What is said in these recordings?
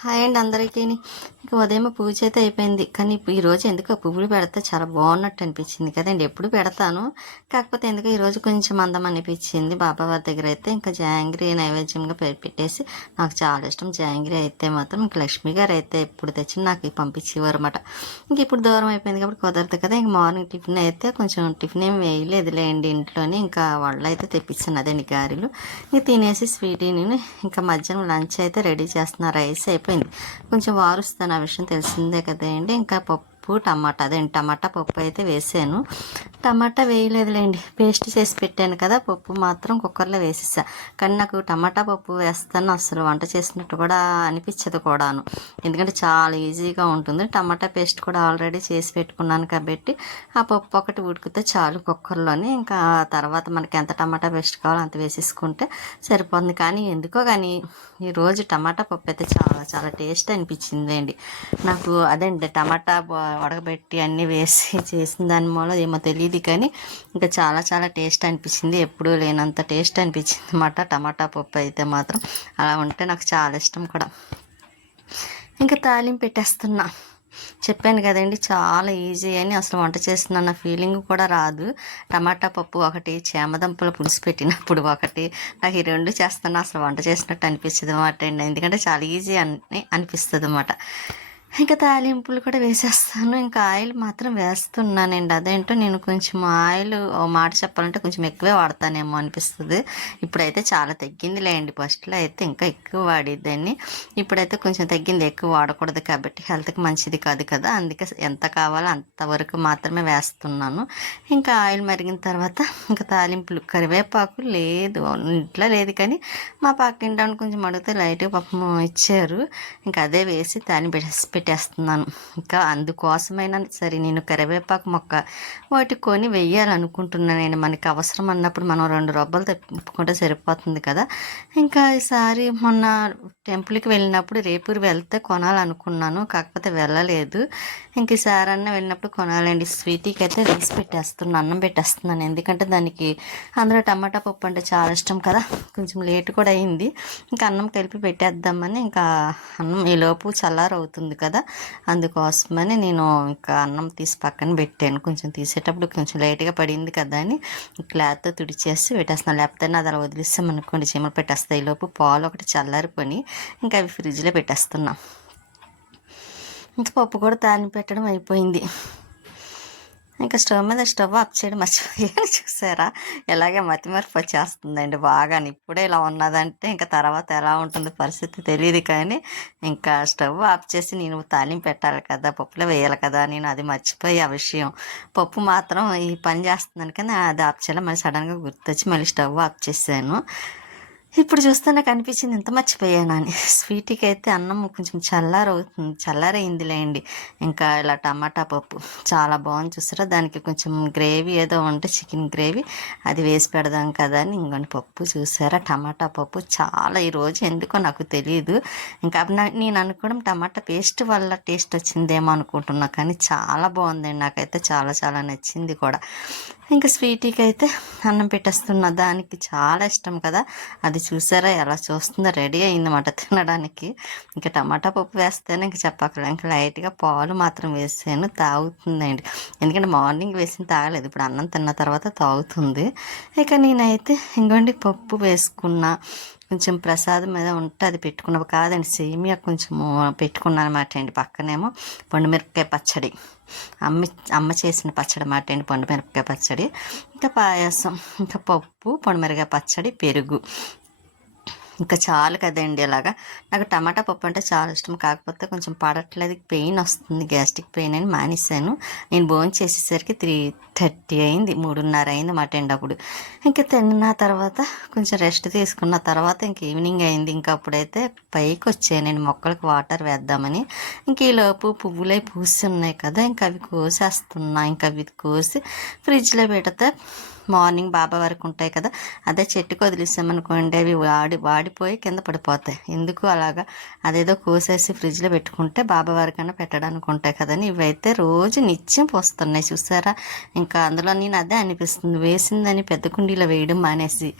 Hi అండి అందరికీ. ఇంక ఉదయం పూజ అయితే అయిపోయింది. కానీ ఈరోజు ఎందుకో పువ్వులు పెడితే చాలా బాగున్నట్టు అనిపించింది కదండి. ఎప్పుడు పెడతాను, కాకపోతే ఎందుకో ఈరోజు కొంచెం అందం అనిపించింది. బాబావారి దగ్గర అయితే ఇంకా జాంగ్రీ నైవేద్యంగా పెట్టేసి, నాకు చాలా ఇష్టం జాంగ్రీ అయితే మాత్రం. ఇంక లక్ష్మి గారు అయితే ఎప్పుడు తెచ్చి నాకు పంపించేవారు అన్నమాట. ఇంక ఇప్పుడు దూరం అయిపోయింది కాబట్టి కుదరదు కదా. ఇంక మార్నింగ్ టిఫిన్ అయితే కొంచెం టిఫిన్ ఏమి వేయలేదులేండి ఇంట్లోనే. ఇంకా వాళ్ళు అయితే తెప్పించాను అదండి గారెలు. ఇంక తినేసి స్వీటీని ఇంకా మధ్యాహ్నం లంచ్ అయితే రెడీ చేస్తున్నా. రైస్ అయిపోయింది, కొంచెం వారుస్తాను, ఆ విషయం తెలిసిందే కదండి. ఇంకా పప్పు టమాటా, అదేంటి టమాటా పప్పు అయితే వేసాను. టమాటా వేయలేదులేండి, పేస్ట్ చేసి పెట్టాను కదా. పప్పు మాత్రం కుక్కర్లో వేసేసా. కానీ నాకు టమాటా పప్పు వేస్తాను అసలు వంట చేసినట్టు కూడా అనిపించదు కూడాను. ఎందుకంటే చాలా ఈజీగా ఉంటుంది. టమాటా పేస్ట్ కూడా ఆల్రెడీ చేసి పెట్టుకున్నాను కాబట్టి ఆ పప్పు ఒకటి ఉడికితే చాలు కుక్కర్లోనే. ఇంకా తర్వాత మనకి ఎంత టమాటా పేస్ట్ కావాలో అంత వేసేసుకుంటే సరిపోతుంది. కానీ ఎందుకో కానీ ఈరోజు టమాటా పప్పు అయితే చాలా చాలా టేస్ట్ అనిపించింది అండి నాకు. అదేంటి టమాటా ఉడకబెట్టి అన్నీ వేసి చేసిన దాని మూల ఏమో తెలియదు కానీ ఇంకా చాలా చాలా టేస్ట్ అనిపించింది. ఎప్పుడూ లేనంత టేస్ట్ అనిపించింది అన్నమాట టమాటా పప్పు అయితే మాత్రం. అలా ఉంటే నాకు చాలా ఇష్టం కూడా. ఇంకా తాలింపు పెట్టేస్తున్నా. చెప్పాను కదండి చాలా ఈజీ అని, అసలు వంట చేస్తున్న ఫీలింగ్ కూడా రాదు. టమాటా పప్పు ఒకటి, చేమదంపుల పులుసు పెట్టినప్పుడు ఒకటి, నాకు ఈ రెండు చేస్తున్నా అసలు వంట చేసినట్టు అనిపిస్తుంది అన్నమాట అండి. ఎందుకంటే చాలా ఈజీ అని అనిపిస్తుంది అన్నమాట. ఇంకా తాలింపులు కూడా వేసేస్తాను. ఇంకా ఆయిల్ మాత్రం వేస్తున్నానండి. అదేంటో నేను కొంచెం ఆయిల్ ఓ మాట చెప్పాలంటే కొంచెం ఎక్కువే వాడతానేమో అనిపిస్తుంది. ఇప్పుడైతే చాలా తగ్గిందిలేండి. ఫస్ట్లో అయితే ఇంకా ఎక్కువ వాడేదాన్ని. ఇప్పుడైతే కొంచెం తగ్గింది, ఎక్కువ వాడకూడదు కాబట్టి హెల్త్కి మంచిది కాదు కదా. అందుకే ఎంత కావాలో అంతవరకు మాత్రమే వేస్తున్నాను. ఇంకా ఆయిల్ మరిగిన తర్వాత ఇంకా తాలింపులు, కరివేపాకు లేదు ఇంట్లో లేదు కానీ మా పక్కింటి కొంచెం అడిగితే లైట్గా పాపం ఇచ్చారు. ఇంకా అదే వేసి తాలింపు పెట్టేస్తున్నాను. ఇంకా అందుకోసమైనా సరే నేను కరివేపాకు మొక్క వాటి కొని వెయ్యాలనుకుంటున్నాను నేను. మనకి అవసరం అన్నప్పుడు మనం 2 రబ్బలు తెప్పుకుంటే సరిపోతుంది కదా. ఇంకా ఈసారి మొన్న టెంపుల్కి వెళ్ళినప్పుడు రేపూరు వెళ్తే కొనాలనుకున్నాను, కాకపోతే వెళ్ళలేదు. ఇంక ఈసారి అన్న వెళ్ళినప్పుడు కొనాలండి. స్వీటీకి అయితే రైస్ పెట్టేస్తున్నాను, అన్నం పెట్టేస్తున్నాను. ఎందుకంటే దానికి అందులో టమాటా పప్పు అంటే చాలా ఇష్టం కదా. కొంచెం లేట్ కూడా అయింది. ఇంకా అన్నం కలిపి పెట్టేద్దామని, ఇంకా అన్నం ఈలోపు చల్లారవుతుంది కదా, అందుకోసమని నేను ఇంకా అన్నం తీసి పక్కన పెట్టాను. కొంచెం తీసేటప్పుడు కొంచెం లైట్గా పడింది కదా అని క్లాత్తో తుడిచేసి పెట్టేస్తున్నాను. లేకపోతే అది అలా వదిలిస్తామనుకోండి చీమలు పెట్టేస్తాయి. ఈలోపు పాలు ఒకటి చల్లారిపోయి ఇంకా అవి ఫ్రిడ్జ్లో పెట్టేస్తున్నాం. ఇంకా పప్పు కూడా తాలింపు పెట్టడం అయిపోయింది. ఇంకా స్టవ్ ఆఫ్ చేయడం మర్చిపోయాను. చూసారా ఎలాగే మతిమరుపు వచ్చేస్తుందండి బాగా. ఇప్పుడే ఇలా ఉన్నదంటే ఇంకా తర్వాత ఎలా ఉంటుంది పరిస్థితి తెలియదు. కానీ ఇంకా స్టవ్ ఆఫ్ చేసి నేను తాలింపు పెట్టాలి కదా, పప్పులో వేయాలి కదా, నేను అది మర్చిపోయి ఆ విషయం. పప్పు మాత్రం ఈ పని చేస్తున్నాను కానీ అది ఆఫ్ చేయాలి. మళ్ళీ సడన్గా గుర్తొచ్చి మళ్ళీ స్టవ్ ఆఫ్ చేశాను. ఇప్పుడు చూస్తే నాకు అనిపించింది ఎంత మర్చిపోయానని. స్వీట్కి అయితే అన్నం కొంచెం చల్లారైందిలేండి. ఇంకా ఇలా టమాటా పప్పు చాలా బాగుంది చూసారా. దానికి కొంచెం గ్రేవీ ఏదో ఉంటే చికెన్ గ్రేవీ అది వేసి పెడదాం కదా అని ఇంకొన్ని పప్పు చూసారా. టమాటా పప్పు చాలా ఈరోజు ఎందుకో నాకు తెలియదు. ఇంకా నేను అనుకోవడం టమాటా పేస్ట్ వల్ల టేస్ట్ వచ్చిందేమో అనుకుంటున్నా, కానీ చాలా బాగుందండి. నాకైతే చాలా చాలా నచ్చింది కూడా. ఇంకా స్వీటీకి అయితే అన్నం పెట్టేస్తున్నా, దానికి చాలా ఇష్టం కదా. అది చూసారా ఎలా చూస్తుందో, రెడీ అయిందన్నమాట తినడానికి. ఇంకా టమాటా పప్పు వేస్తేనే ఇంకా చెప్పక్కర్లేదు. ఇంకా లైట్గా పాలు మాత్రం వేసాను, తాగుతుందండి. ఎందుకంటే మార్నింగ్ వేసిన తాగలేదు, ఇప్పుడు అన్నం తిన్న తర్వాత తాగుతుంది. ఇక నేనైతే ఇంకోండి పప్పు వేసుకున్నా. కొంచెం ప్రసాదం మీద ఉంటే అది పెట్టుకున్నావు కాదండి, సేమియా కొంచెము పెట్టుకున్నాను అనమాట అండి. పక్కనేమో పండుమిరపకాయ పచ్చడి, అమ్మ చేసిన పచ్చడి అన్నమాట అండి, పండుమిరపకాయ పచ్చడి. ఇంకా పాయసం, ఇంకా పప్పు, పండుమిరపకాయ పచ్చడి, పెరుగు. ఇంకా చాలు కదండి. ఇలాగా నాకు టమాటా పప్పు అంటే చాలా ఇష్టం. కాకపోతే కొంచెం పడట్లేదు, పెయిన్ వస్తుంది, గ్యాస్ట్రిక్ పెయిన్ అని మానేశాను. నేను భోజనం చేసేసరికి 3:30 అయింది, 3:30 అయింది మాట అండి అప్పుడు. ఇంకా తిన్న తర్వాత కొంచెం రెస్ట్ తీసుకున్న తర్వాత ఇంక ఈవినింగ్ అయింది. ఇంకా అప్పుడైతే పైకి వచ్చాను నేను మొక్కలకు వాటర్ వేద్దామని. ఇంక ఈలోపు పువ్వులే పూసి ఉన్నాయి కదా, ఇంకా అవి కోసేస్తున్నా. ఇంకా అవి కోసి ఫ్రిడ్జ్లో పెడితే మార్నింగ్ బాబా వరకు ఉంటాయి కదా, అదే చెట్టుకు వదిలేసామనుకోండి అవి వాడిపోయి కింద పడిపోతాయి. ఎందుకు అలాగా అదేదో కోసేసి ఫ్రిడ్జ్లో పెట్టుకుంటే బాబా వారికైనా పెట్టడానికి ఉంటాయి కదని ఇవైతే రోజు నిత్యం పోస్తున్నాయి చూసారా. ఇంకా అందులో నేను అదే అనిపిస్తుంది, వేసిందని పెద్ద కుండీలో వేయడం మానేసి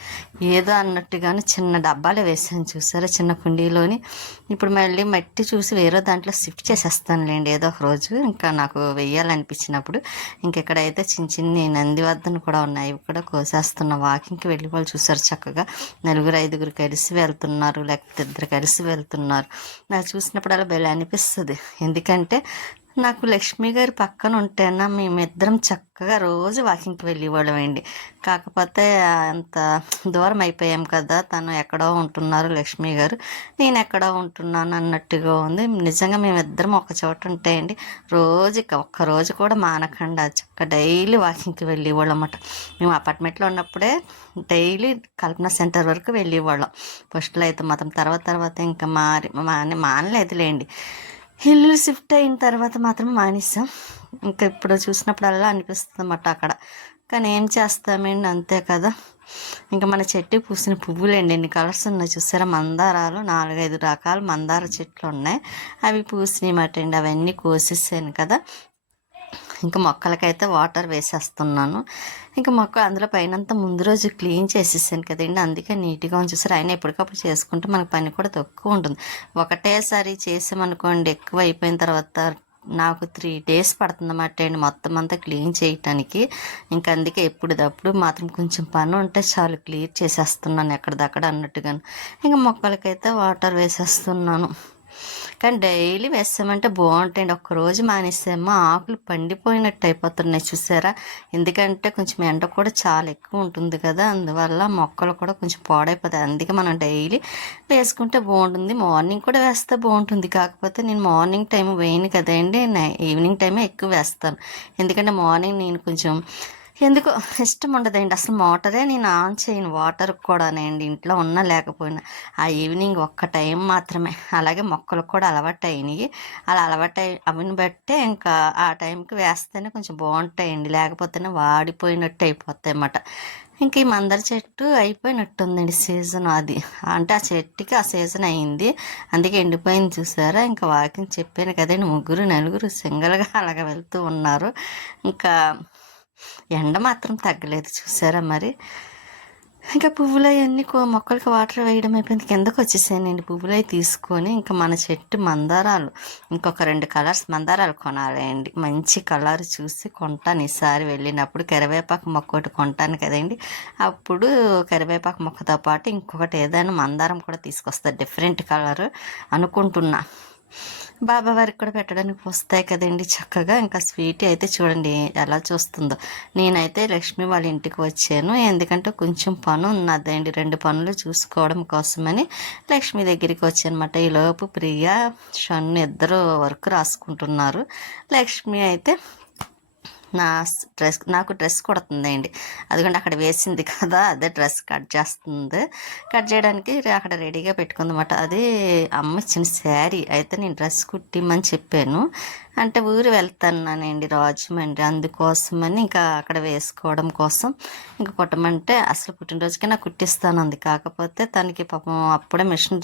ఏదో అన్నట్టుగాను చిన్న డబ్బాలో వేసాను చూసారా, చిన్న కుండీలోని. ఇప్పుడు మళ్ళీ మట్టి చూసి వేరే దాంట్లో షిఫ్ట్ చేసేస్తానులేండి ఏదో ఒక రోజు, ఇంకా నాకు వెయ్యాలనిపించినప్పుడు. ఇంకెక్కడైతే చిన్న చిన్ని నందివర్ధన కూడా ఉన్నాయి, ఇవి కూడా కోసేస్తున్న. వాకింగ్కి వెళ్ళి వాళ్ళు చూసారు చక్కగా 4-5 కలిసి వెళ్తున్నారు, లేకపోతే 2 కలిసి వెళ్తున్నారు. నాకు చూసినప్పుడు అలా భలే అనిపిస్తుంది. ఎందుకంటే నాకు లక్ష్మి గారి పక్కన ఉంటేనా మేమిద్దరం చక్కగా రోజు వాకింగ్కి వెళ్ళేవాళ్ళం అండి. కాకపోతే అంత దూరం అయిపోయాం కదా, తను ఎక్కడో ఉంటున్నారు లక్ష్మి గారు, నేను ఎక్కడో ఉంటున్నాను అన్నట్టుగా ఉంది. నిజంగా మేమిద్దరం ఒక చోట ఉంటాయండి, ఒక్కరోజు కూడా మానకుండా చక్క డైలీ వాకింగ్కి వెళ్ళేవాళ్ళం అన్నమాట. మేము అపార్ట్మెంట్లో ఉన్నప్పుడే డైలీ కల్పన సెంటర్ వరకు వెళ్ళేవాళ్ళం ఫస్ట్లో అయితే మాత్రం. తర్వాత ఇంకా మానలేదులేండి, ఇల్లు షిఫ్ట్ అయిన తర్వాత మాత్రం మానేసాం. ఇంకా ఇప్పుడు చూసినప్పుడల్లా అనిపిస్తుంది అన్నమాట అక్కడ. కానీ ఏం చేస్తామండి, అంతే కదా. ఇంకా మన చెట్టు పూసిన పువ్వులండి ఎన్ని కలర్స్ ఉన్నాయి చూసారా. మందారాలు 4-5 రకాల మందార చెట్లు ఉన్నాయి, అవి పూసినాయి మాట అండి. అవన్నీ కోసేసాను కదా. ఇంకా మొక్కలకైతే వాటర్ వేసేస్తున్నాను. ఇంకా మొక్క అందులో పైనంతా ముందు రోజు క్లీన్ చేసేసాను కదండి, అందుకే నీట్గా ఉంచేసారు. ఆయన ఎప్పటికప్పుడు చేసుకుంటే మనకు పని కూడా తక్కువ ఉంటుంది. ఒకటేసారి చేసామనుకోండి ఎక్కువ అయిపోయిన తర్వాత నాకు 3 days పడుతుందన్నమాట అండి మొత్తం అంతా క్లీన్ చేయటానికి. ఇంకా అందుకే ఎప్పుడప్పుడు మాత్రం కొంచెం పని ఉంటే చాలు క్లియర్ చేసేస్తున్నాను ఎక్కడిదక్కడ అన్నట్టుగాను. ఇంకా మొక్కలకైతే వాటర్ వేసేస్తున్నాను. కానీ డైలీ వేస్తామంటే బాగుంటాయండి, ఒక్కరోజు మానేసామో ఆకులు పండిపోయినట్టు అయిపోతున్నాయి చూసారా. ఎందుకంటే కొంచెం ఎండ కూడా చాలా ఎక్కువ ఉంటుంది కదా, అందువల్ల మొక్కలు కూడా కొంచెం పాడైపోతాయి. అందుకే మనం డైలీ వేసుకుంటే బాగుంటుంది. మార్నింగ్ కూడా వేస్తే బాగుంటుంది, కాకపోతే నేను మార్నింగ్ టైం వేయను కదండి, ఈవినింగ్ టైమే ఎక్కువ వేస్తాను. ఎందుకంటే మార్నింగ్ నేను కొంచెం ఎందుకో ఇష్టం ఉండదండి, అసలు మోటరే నేను ఆన్ చేయను వాటర్ కూడానండి, ఇంట్లో ఉన్నా లేకపోయినా. ఆ ఈవినింగ్ ఒక్క టైం మాత్రమే. అలాగే మొక్కలకు కూడా అలవాటు అయినాయి, అలా అలవాటు అవిని బట్టే ఇంకా ఆ టైంకి వేస్తేనే కొంచెం బాగుంటాయండి, లేకపోతేనే వాడిపోయినట్టు అయిపోతాయి అన్నమాట. ఇంక ఈ మందార చెట్టు అయిపోయినట్టుందండి సీజన్, అది అంటే ఆ చెట్టుకి ఆ సీజన్ అయింది, అందుకే ఎండిపోయింది చూసారా. ఇంకా వాకింగ్ చెప్పాను కదండి, 3-4 సింగల్గా అలాగ వెళ్తూ ఉన్నారు. ఇంకా ఎండ మాత్రం తగ్గలేదు చూసారా మరి. ఇంకా పువ్వులు అవన్నీ మొక్కలకి వాటర్ వేయడం అయిపోయింది, కిందకు వచ్చేసానండి పువ్వులు అవి తీసుకొని. ఇంకా మన చెట్టు మందారాలు ఇంకొక 2 కలర్స్ మందారాలు కొనాలండి, మంచి కలర్ చూసి కొంటాను ఈసారి వెళ్ళినప్పుడు. కరివేపాకు మొక్క ఒకటి కొంటాను కదండి, అప్పుడు కరివేపాకు మొక్కతో పాటు ఇంకొకటి ఏదైనా మందారం కూడా తీసుకొస్తారు డిఫరెంట్ కలర్ అనుకుంటున్నా. బాబా వారికి కూడా పెట్టడానికి వస్తాయి కదండి చక్కగా. ఇంకా స్వీట్ అయితే చూడండి ఎలా చూస్తుందో. నేనైతే లక్ష్మి వాళ్ళ ఇంటికి వచ్చాను, ఎందుకంటే కొంచెం పని ఉన్నదండి, 2 పనులు చూసుకోవడం కోసమని లక్ష్మి దగ్గరికి వచ్చానమాట. ఈలోపు ప్రియా షన్ను ఇద్దరు వర్క్ రాసుకుంటున్నారు. లక్ష్మి అయితే నాకు డ్రెస్ కుడుతుందండి, అదిగోండి అక్కడ వేసింది కదా, అదే డ్రెస్ కట్ చేస్తుంది. కట్ చేయడానికి అక్కడ రెడీగా పెట్టుకుందన్నమాట. అది అమ్మ ఇచ్చిన శారీ అయితే నేను డ్రెస్ కుట్టిమని చెప్పాను, అంటే ఊరు వెళ్తానండి రాజమండ్రి, అందుకోసమని ఇంకా అక్కడ వేసుకోవడం కోసం ఇంకా కుట్టమంటే అసలు పుట్టినరోజుకే నాకు కుట్టిస్తాను అంది. కాకపోతే తనకి పాపం అప్పుడే మిషన్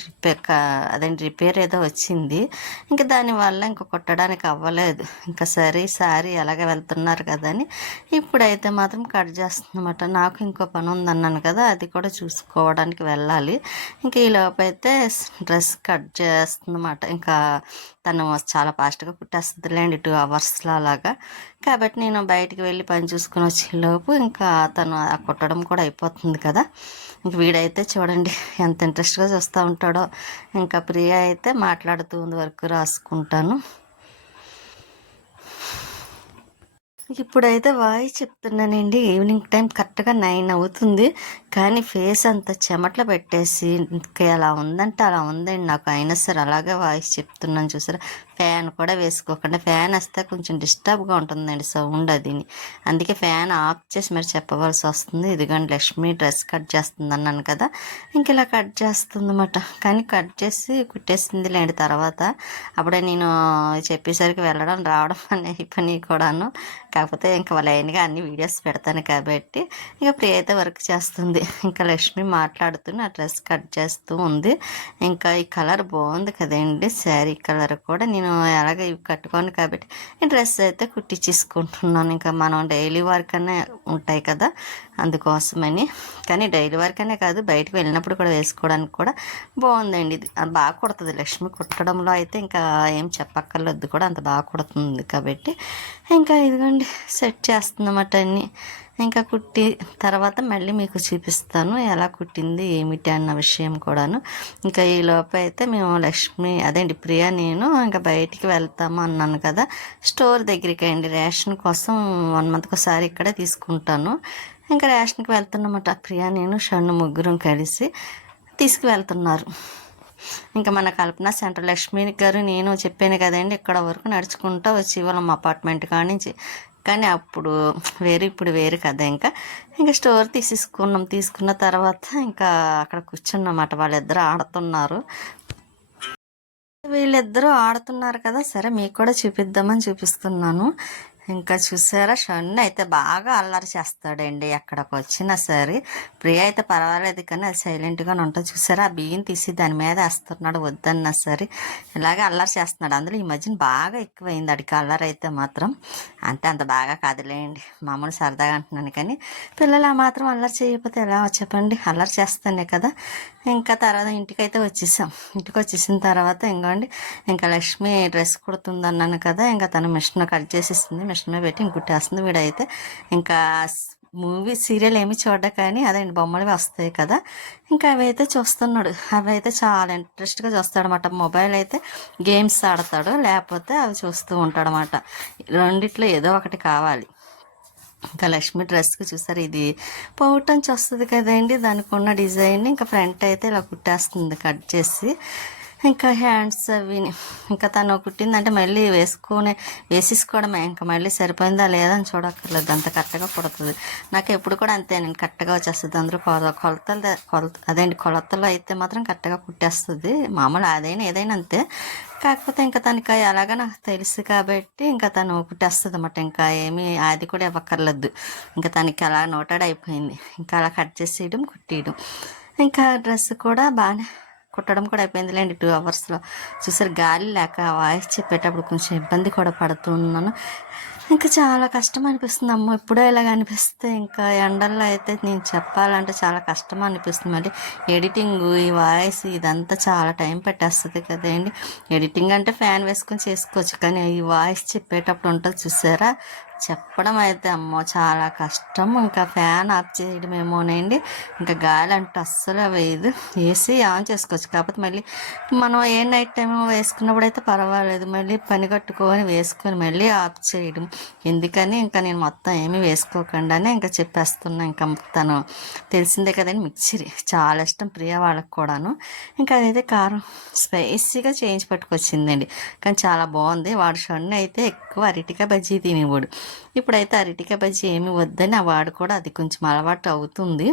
రిపేర్ ఏదో వచ్చింది, ఇంకా దానివల్ల ఇంకా కుట్టడానికి అవ్వలేదు. ఇంకా సరే సారీ అలాగే వెళ్తున్నారు కదా అని ఇప్పుడైతే మాత్రం కట్ చేస్తుందన్నమాట. నాకు ఇంకో పని ఉందన్నాను కదా, అది కూడా చూసుకోవడానికి వెళ్ళాలి. ఇంకా ఈ లోపు అయితే డ్రెస్ కట్ చేస్తుందన్నమాట. ఇంకా తను చాలా ఫాస్ట్గా కుట్టేస్తుందిలేండి, 2 hours అలాగా. కాబట్టి నేను బయటికి వెళ్ళి పని చూసుకుని వచ్చేలోపు ఇంకా తను ఆ కుట్టడం కూడా అయిపోతుంది కదా. ఇంక వీడైతే చూడండి ఎంత ఇంట్రెస్ట్గా చూస్తూ ఉంటాడో. ఇంకా ప్రియ అయితే మాట్లాడుతూ ఉంది, వర్క్ రాసుకుంటాను. ఇప్పుడైతే వాయిస్ చెప్తున్నానండి, ఈవినింగ్ టైం కరెక్ట్గా 9 అవుతుంది, కానీ ఫేస్ అంతా చెమటలు పెట్టేసి ఇంకా ఎలా ఉందంటే అలా ఉందండి నాకు. అయినా సరే అలాగే వాయిస్ చెప్తున్నాను చూసారా. ఫ్యాన్ కూడా వేసుకోకుండా, ఫ్యాన్ వస్తే కొంచెం డిస్టర్బ్గా ఉంటుందండి సౌండ్ అదిని. అందుకే ఫ్యాన్ ఆఫ్ చేసి మరి చెప్పవలసి వస్తుంది. ఇదిగోండి లక్ష్మి డ్రెస్ కట్ చేస్తుంది అన్నాను కదా, ఇంక ఇలా కట్ చేస్తుంది అన్నమాట. కానీ కట్ చేసి కుట్టేసింది లేండి తర్వాత. అప్పుడే నేను చెప్పేసరికి వెళ్ళడం రావడం అనే పని కూడాను. కాకపోతే ఇంకా లైన్గా అన్ని వీడియోస్ పెడతాను కాబట్టి ఇక ప్రియ అయితే వర్క్ చేస్తుంది. ఇంకా లక్ష్మి మాట్లాడుతూ ఆ డ్రెస్ కట్ చేస్తూ ఉంది. ఇంకా ఈ కలర్ బాగుంది కదండి, శారీ కలర్ కూడా. నేను ఎలాగ ఇవి కట్టుకోను కాబట్టి ఈ డ్రెస్ అయితే కుట్టించేసుకుంటున్నాను. ఇంకా మనం డైలీ వర్క్ అనే ఉంటాయి కదా, అందుకోసమని. కానీ డైలీ వర్క్ అనే కాదు, బయటకు వెళ్ళినప్పుడు కూడా వేసుకోవడానికి కూడా బాగుందండి. ఇది బాగా కుడుతుంది లక్ష్మి. కుట్టడంలో అయితే ఇంకా ఏం చెప్పక్కర్లేదు, కూడా అంత బాగా కుడుతుంది కాబట్టి. ఇంకా ఇదిగోండి సెట్ చేస్తుందన్నమాట అన్నీ. ఇంకా కుట్టి తర్వాత మళ్ళీ మీకు చూపిస్తాను ఎలా కుట్టింది ఏమిటి అన్న విషయం కూడాను. ఇంకా ఈ లోపు అయితే మేము లక్ష్మి అదేంటి ప్రియా నేను ఇంకా బయటికి వెళ్తాము అన్నాను కదా, స్టోర్ దగ్గరికి అండి. రేషన్ కోసం 1 మంత్కి ఒకసారి ఇక్కడే తీసుకుంటాను. ఇంకా రేషన్కి వెళ్తున్నమాట ప్రియా నేను షన్ను ముగ్గురం కలిసి తీసుకువెళ్తున్నారు. ఇంకా మన కల్పన సెంటర్ లక్ష్మి గారు నేను చెప్పాను కదండి, ఇక్కడ వరకు నడుచుకుంటూ వచ్చి వాళ్ళం అపార్ట్మెంట్ కాడి నుంచి. కానీ అప్పుడు వేరు ఇప్పుడు వేరు కదా. ఇంకా స్టోర్ తీసుకున్న తర్వాత ఇంకా అక్కడ కూర్చున్నమాట. వాళ్ళిద్దరూ ఆడుతున్నారు. వీళ్ళిద్దరూ ఆడుతున్నారు కదా, సరే మీకు కూడా చూపిద్దామని చూపిస్తున్నాను. ఇంకా చూసారా, షన్ను అయితే బాగా అల్లరి చేస్తాడండి ఎక్కడికి వచ్చినా సరే. ప్రియ అయితే పర్వాలేదు కానీ అది సైలెంట్గానే ఉంటుంది. చూసారా, ఆ బియ్యం తీసి దాని మీద వేస్తున్నాడు వద్దన్నా సరే. ఇలాగే అల్లరి చేస్తున్నాడు. అందులో ఈ మధ్యన బాగా ఎక్కువైంది అడికి అల్లరి అయితే మాత్రం. అంటే అంత బాగా కాదులేండి, మామూలు సరదాగా అంటున్నాను. కానీ పిల్లలు ఆ మాత్రం అల్లరి చేయకపోతే ఎలా చెప్పండి, అల్లరి చేస్తానే కదా. ఇంకా తర్వాత ఇంటికైతే వచ్చేసాం. ఇంటికి వచ్చేసిన తర్వాత ఇంకోండి ఇంకా లక్ష్మి డ్రెస్ కుడుతుంది అన్నాను కదా, ఇంకా తను మిషన్ కట్ చేసేసింది, మిషన్ పెట్టి ఇంకుట్టేస్తుంది. వీడైతే ఇంకా మూవీ సీరియల్ ఏమి చూడ కానీ అదేంటి బొమ్మలు వస్తాయి కదా, ఇంకా అవి అయితే చూస్తున్నాడు. అవి అయితే చాలా ఇంట్రెస్ట్గా చూస్తాడు అనమాట. మొబైల్ అయితే గేమ్స్ ఆడతాడు, లేకపోతే అవి చూస్తూ ఉంటాడు అనమాట. రెండిట్లో ఏదో ఒకటి కావాలి. ఇంకా లక్ష్మి డ్రెస్కి చూసారు, ఇది పౌటంచి వస్తుంది కదండి, దానికి ఉన్న డిజైన్ ఇంకా ఫ్రంట్ అయితే ఇలా కుట్టేస్తుంది కట్ చేసి. ఇంకా హ్యాండ్స్ అవి ఇంకా తను కుట్టిందంటే మళ్ళీ వేసేసుకోవడమే. ఇంకా మళ్ళీ సరిపోయిందా లేదా అని చూడక్కర్లేదు, అంత కరెక్ట్గా కుడుతుంది. నాకు ఎప్పుడు కూడా అంతే, నేను కరెక్ట్గా వచ్చేస్తుంది. అందరూ కొలతలు అయితే మాత్రం కరెక్ట్గా కుట్టేస్తుంది. మామూలు అదైనా ఏదైనా అంతే. కాకపోతే ఇంకా తనకి అలాగా నాకు తెలుసు కాబట్టి ఇంకా తను కుట్టేస్తుంది అన్నమాట. ఇంకా ఏమీ అది కూడా ఇవ్వక్కర్లేదు. ఇంకా తనకి అలా నోటెడ్ అయిపోయింది. ఇంకా అలా కట్ చేసేయడం కుట్టేయడం. ఇంకా డ్రెస్ కూడా బాగానే కుట్టడం కూడా అయిపోయిందిలేండి 2 అవర్స్లో. చూసారు, గాలి లేక వాయిస్ చెప్పేటప్పుడు కొంచెం ఇబ్బంది కూడా పడుతున్నాను. ఇంకా చాలా కష్టం అనిపిస్తుంది. అమ్మ ఇప్పుడే ఇలాగ అనిపిస్తే ఇంకా ఎండల్లో అయితే నేను చెప్పాలంటే చాలా కష్టం అనిపిస్తుంది. మళ్ళీ ఎడిటింగ్, ఈ వాయిస్ ఇదంతా చాలా టైం పెట్టేస్తుంది కదండి. ఎడిటింగ్ అంటే ఫ్యాన్ వేసుకొని చేసుకోవచ్చు, కానీ ఈ వాయిస్ చెప్పేటప్పుడు ఉంటుంది చూసారా, చెప్పడం అయితే అమ్మో చాలా కష్టం. ఇంకా ఫ్యాన్ ఆఫ్ చేయడమేమోనండి, ఇంకా గాలి అంటే అస్సలు వేయదు. ఏసీ ఆన్ చేసుకోవచ్చు, కాకపోతే మళ్ళీ మనం ఏ నైట్ టైం వేసుకున్నప్పుడు అయితే పర్వాలేదు, మళ్ళీ పని కట్టుకొని వేసుకొని మళ్ళీ ఆఫ్ చేయడం ఎందుకని ఇంకా నేను మొత్తం ఏమీ వేసుకోకుండానే ఇంకా చెప్పేస్తున్నా. ఇంకా తను తెలిసిందే కదండి, మిక్సీ చాలా ఇష్టం ప్రియ వాళ్ళకి కూడాను. ఇంకా అదైతే కారం స్పైసీగా చేయించి పట్టుకొచ్చిందండి, కానీ చాలా బాగుంది. వాడు షన్ను అయితే ఎక్కువ అరటికాయ బజ్జీ తినేవాడు. ఇప్పుడైతే అరటికాయ బజ్జీ ఏమి వద్దని ఆ వాడు కూడా అది కొంచెం అలవాటు అవుతుంది.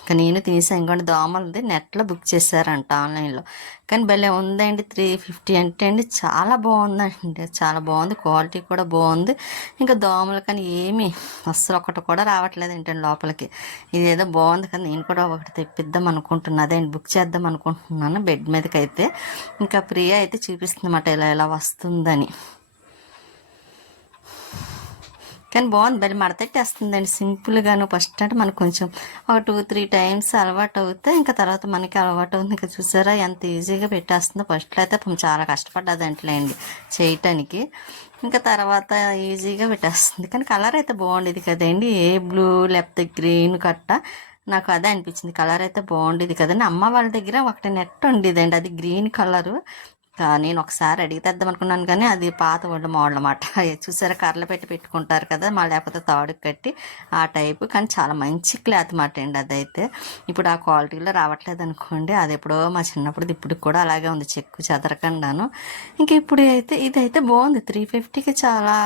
ఇంకా నేను తినేసాను. ఇంకోటి దోమలది నెట్లో బుక్ చేశారంట ఆన్లైన్లో, కానీ భలే ఉందండి. 350 అంటే అండి చాలా బాగుందండి, చాలా బాగుంది, క్వాలిటీ కూడా బాగుంది. ఇంకా దోమలు కానీ ఏమీ అస్సలు ఒకటి కూడా రావట్లేదు ఏంటండి లోపలికి. ఇదేదో బాగుంది కానీ నేను కూడా ఒకటి తెప్పిద్దాం అనుకుంటున్నాను, అదేంటి బుక్ చేద్దాం అనుకుంటున్నాను బెడ్ మీదకి అయితే. ఇంకా ప్రియ అయితే చూపిస్తుందన్నమాట ఇలా ఎలా వస్తుందని. కానీ బాగుంది, బలి మడతెట్టేస్తుందండి సింపుల్గాను. ఫస్ట్ అంటే మనకు కొంచెం ఒక 2-3 టైమ్స్ అలవాటు అవుతే ఇంకా తర్వాత మనకి అలవాటు అవుతుంది. ఇంకా చూసారా ఎంత ఈజీగా పెట్టేస్తుందో. ఫస్ట్లో అయితే చాలా కష్టపడ్డదంటలేండి చేయటానికి, ఇంకా తర్వాత ఈజీగా పెట్టేస్తుంది. కానీ కలర్ అయితే బాగుండేది కదండి, ఏ బ్లూ లేకపోతే గ్రీన్ కట్ట నాకు అదే అనిపించింది. కలర్ అయితే బాగుండేది కదండి. అమ్మ వాళ్ళ దగ్గర ఒకటి నెట్ ఉండేదండి, అది గ్రీన్ కలరు. నేను ఒకసారి అడిగి తెద్దాం అనుకున్నాను కానీ అది పాత వాళ్ళు మోడల్ అన్నమాట. చూసారా కర్రలు పెట్టి పెట్టుకుంటారు కదా, మళ్ళీ లేకపోతే తాడుకు కట్టి ఆ టైపు. కానీ చాలా మంచి క్లాత్ మాట అండి అదైతే. ఇప్పుడు ఆ క్వాలిటీలో రావట్లేదు అనుకోండి. అది ఎప్పుడో మా చిన్నప్పుడు ఇప్పుడు కూడా అలాగే ఉంది, చెక్కు చెదరకుండాను. ఇంక ఇప్పుడు అయితే ఇదైతే బాగుంది, 350కి చాలా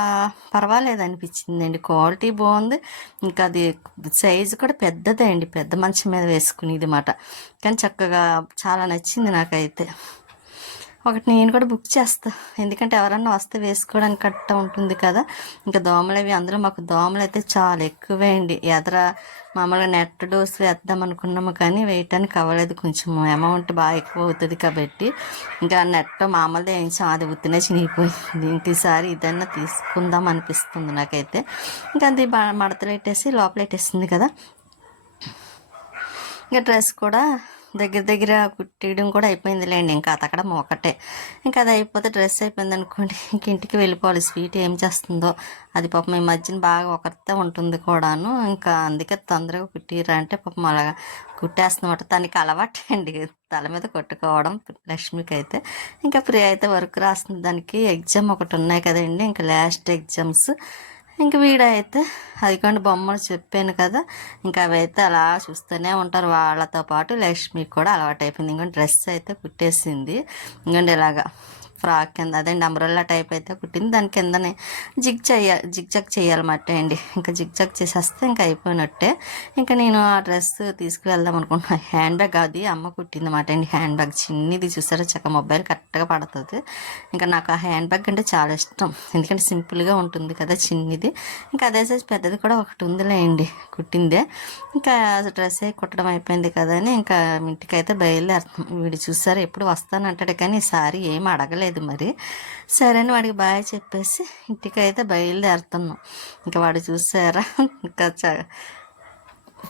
పర్వాలేదు అనిపించిందండి. క్వాలిటీ బాగుంది, ఇంకా అది సైజు కూడా పెద్దదే అండి, పెద్ద మంచం మీద వేసుకునేది మాట. కానీ చక్కగా చాలా నచ్చింది నాకైతే. ఒకటి నేను కూడా బుక్ చేస్తా, ఎందుకంటే ఎవరన్నా వస్తే వేసుకోవడానికి కట్ట ఉంటుంది కదా. ఇంకా దోమలు అవి, అందులో మాకు దోమలు అయితే చాలా ఎక్కువే అండి. మామూలుగా నెట్ డోస్ వేద్దాం అనుకున్నాము కానీ వేయటానికి అవ్వలేదు, కొంచెం అమౌంట్ బాగా ఎక్కువ అవుతుంది కాబట్టి. ఇంకా నెట్ మామూలుగా వేయించాం, అది ఉత్తినే చినిగిపోయింది. ఇంక ఈసారి ఇదన్నా తీసుకుందాం అనిపిస్తుంది నాకైతే. ఇంకా అది మడతలు పెట్టేసి లోపల పెట్టేసింది కదా. ఇంకా డ్రెస్ కూడా దగ్గర కుట్టేయడం కూడా అయిపోయిందిలేండి. ఇంకా అతకడం ఒకటే. ఇంకా అది అయిపోతే డ్రెస్ అయిపోయింది అనుకోండి, ఇంక ఇంటికి వెళ్ళిపోవాలి. స్వీట్ ఏం చేస్తుందో అది పాపం ఈ మధ్యన బాగా ఒకరితో ఉంటుంది కూడాను. ఇంకా అందుకే తొందరగా కుట్టిరా అంటే పాపం అలాగా కుట్టేస్తున్నమాట. తనకి అలవాటు అండి తల మీద కొట్టుకోవడం, లక్ష్మికి అయితే. ఇంకా ప్రియ అయితే వర్క్ రాస్తుంది, దానికి ఎగ్జామ్ ఒకటి ఉన్నాయి కదండి, ఇంకా లాస్ట్ ఎగ్జామ్స్. ఇంక వీడైతే అదిగోండి బొమ్మలు చెప్పాను కదా, ఇంకా అవైతే అలా చూస్తూనే ఉంటారు. వాళ్ళతో పాటు లక్ష్మికి కూడా అలవాటు అయిపోయింది. ఇంకొంచెం డ్రెస్ అయితే కుట్టేసింది, ఇంకొండి ఇలాగా ఫ్రాక్ కింద అదేండి అంబ్రెల్లా టైప్ అయితే కుట్టింది. దాని కిందనే జిగ్జాగ్ చేయాలన్నమాట అండి. ఇంకా జిగ్జాగ్ చేసేస్తే ఇంకా అయిపోయినట్టే. ఇంకా నేను ఆ డ్రెస్ తీసుకువెళ్దాం అనుకుంటున్నాను. హ్యాండ్ బ్యాగ్ అది అమ్మ కుట్టింది అన్నమాట అండి. హ్యాండ్ బ్యాగ్ చిన్నది, చూసారా చక్క మొబైల్ కరెక్ట్గా పడుతుంది. ఇంకా నాకు ఆ హ్యాండ్ బ్యాగ్ అంటే చాలా ఇష్టం, ఎందుకంటే సింపుల్గా ఉంటుంది కదా చిన్నది. ఇంకా అదే సైజ్ పెద్దది కూడా ఒకటి ఉందిలేండి కుట్టిందే. ఇంకా డ్రెస్ కుట్టడం అయిపోయింది కదా అని ఇంకా ఇంటికైతే బయలుదేరుతాం. వీడు చూసారా ఎప్పుడు వస్తానంటాడు కానీ ఈసారి ఏం అడగలేదు మరి. సరే అని వాడికి బాయ్ చెప్పేసి ఇంటికైతే బయలుదేరుతున్నాం. ఇంకా వాడు చూసారా ఇంకా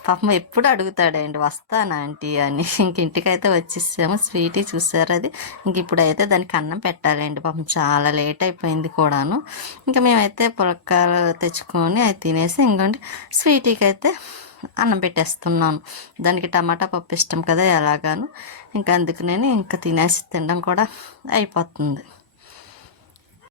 పాపం ఎప్పుడు అడుగుతాడండి వస్తానా ఆంటీ అని. ఇంక ఇంటికైతే వచ్చేసాము. స్వీటీ చూసారు అది. ఇంక ఇప్పుడైతే దానికి అన్నం పెట్టాలండి, పాపం చాలా లేట్ అయిపోయింది కూడాను. ఇంకా మేమైతే పులకాలు తెచ్చుకొని అవి తినేసి ఇంకోండి స్వీటీకి అయితే అన్నం పెట్టేస్తున్నాను. దానికి టమాటా పప్పు ఇష్టం కదా ఎలాగాను. ఇంకా అందుకు నేను ఇంకా తినేసి తినడం కూడా అయిపోతుంది.